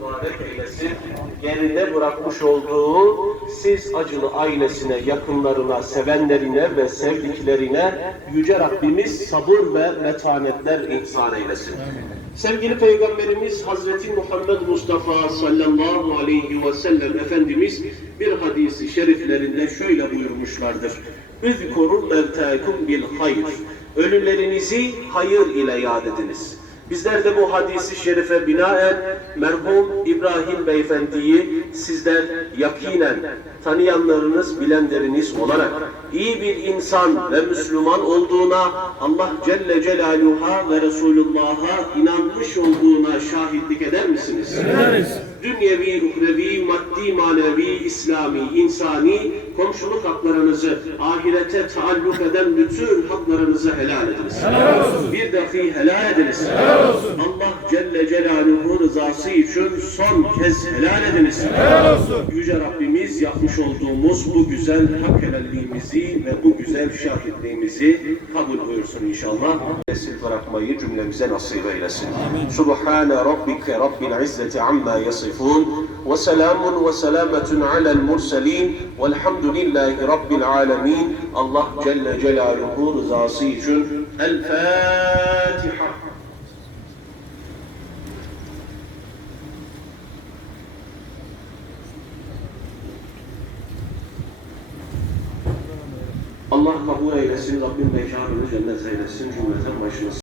mübarek. Geride bırakmış olduğu siz acılı ailesine, yakınlarına, sevenlerine ve sevdiklerine Yüce Rabbimiz sabır ve metanetler ihsan eylesin. Sevgili Peygamberimiz Hazreti Muhammed Mustafa sallallahu aleyhi ve sellem Efendimiz bir hadisi şeriflerinde şöyle buyurmuşlardır. Üzkurul mevtâkum bil hayr. Ölülerinizi hayır ile yad ediniz. Bizler de bu hadisi şerife binaen merhum İbrahim Beyefendi'yi sizler yakinen tanıyanlarınız, bilenleriniz olarak iyi bir insan ve Müslüman olduğuna, Allah Celle Celaluhu'ya ve Resulullah'a inanmış olduğuna şahitlik eder misiniz? Ederiz. Dünyevi, uhrevi, maddi, manevi, İslami, insani komşuluk haklarınızı, ahirete taalluk eden bütün haklarınızı helal ediniz. Helal olsun. Bir defi helal ediniz. Helal olsun. Allah Celle Celaluhu rızası için son kez helal ediniz. Helal olsun. Yüce Rabbimiz yapmış olduğumuz bu güzel hak helalliğimizi ve bu güzel şahitliğimizi kabul buyursun inşallah. Esir bırakmayı cümlemize nasip eylesin. Subhane Rabbike Rabbil İzzeti amma yasifun ve selamun ve selametun alel murselin velhamdülillahi Rabbil alemin. Allah Celle Celaluhu rızası için El Fatiha. Allah kabul eylesin, Rabbim mekanını cennet eylesin, cümleten başını